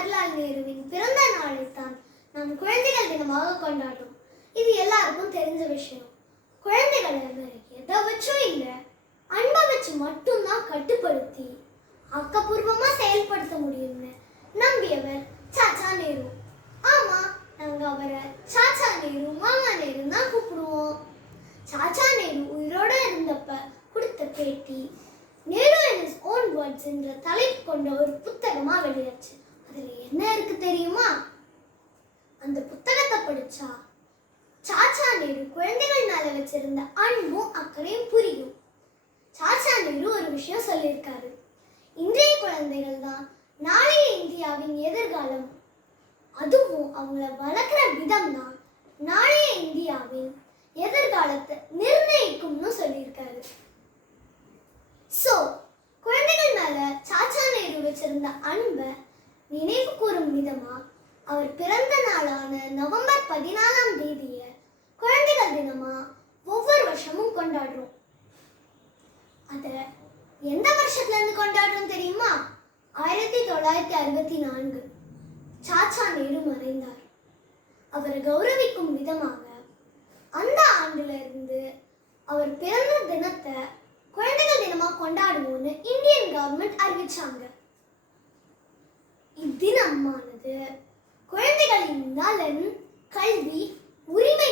ஜவஹர்லால் நேருவின் பிறந்த நாளைத்தான் நாம் குழந்தைகள் தினமாக கொண்டாடுறோம். இது எல்லாருக்கும் தெரிஞ்ச விஷயம். குழந்தைகளை எதை வச்சும் இல்லை, அன்பை வச்சு மட்டும்தான் கட்டுப்படுத்தி ஆக்கப்பூர்வமா செயல்படுத்த முடியும்னு நம்பியவர் சாச்சா நேரு. ஆமா, நாங்க அவரை சாச்சா நேரு, மாமா நேரு தான் கூப்பிடுவோம். சாச்சா நேரு உயிரோட இருந்தப்ப கொடுத்த பேட்டி Nehru in his own words என்ற தலைப்பு கொண்ட ஒரு புத்தகமா வெளியாச்சு. அதுல என்ன இருக்கு தெரியுமா? அந்த புத்தகத்தை படிச்சா சாச்சா நேரு குழந்தைகள் மேல வச்சிருந்த அன்பும் அக்கறையும் புரியும். சாச்சா நேரு ஒரு விஷயம் சொல்லியிருக்காரு. இன்றைய குழந்தைகள் தான் நாளைய இந்தியாவின் எதிர்காலம். அதுவும் அவங்கள வளர்க்குற விதம் தான் நாளைய இந்தியாவின் எதிர்காலத்தை நிர்ணயிக்கும்னு சொல்லியிருக்காரு. சோ குழந்தைகள் மேல சாச்சா நேரு வச்சிருந்த அன்பை நினைவு கூறும் விதமா அவர் பிறந்த நாளான நவம்பர் 14ஆம் தேதிய குழந்தைகள் தினமா ஒவ்வொரு வருஷமும் கொண்டாடுறோம். அத எந்த வருஷத்துல இருந்து கொண்டாடுறோம் தெரியுமா? 1964 சாச்சா நேரு மறைந்தார். அவரை கௌரவிக்கும் விதமாக அந்த ஆண்டுல இருந்து அவர் பிறந்த தினத்தை குழந்தைகள் தினமா கொண்டாடுவோம்னு இந்தியன் கவர்மெண்ட் அறிவிச்சாங்க. இத்தினமானது குழந்தைகளின் நலன், கல்வி, உரிமை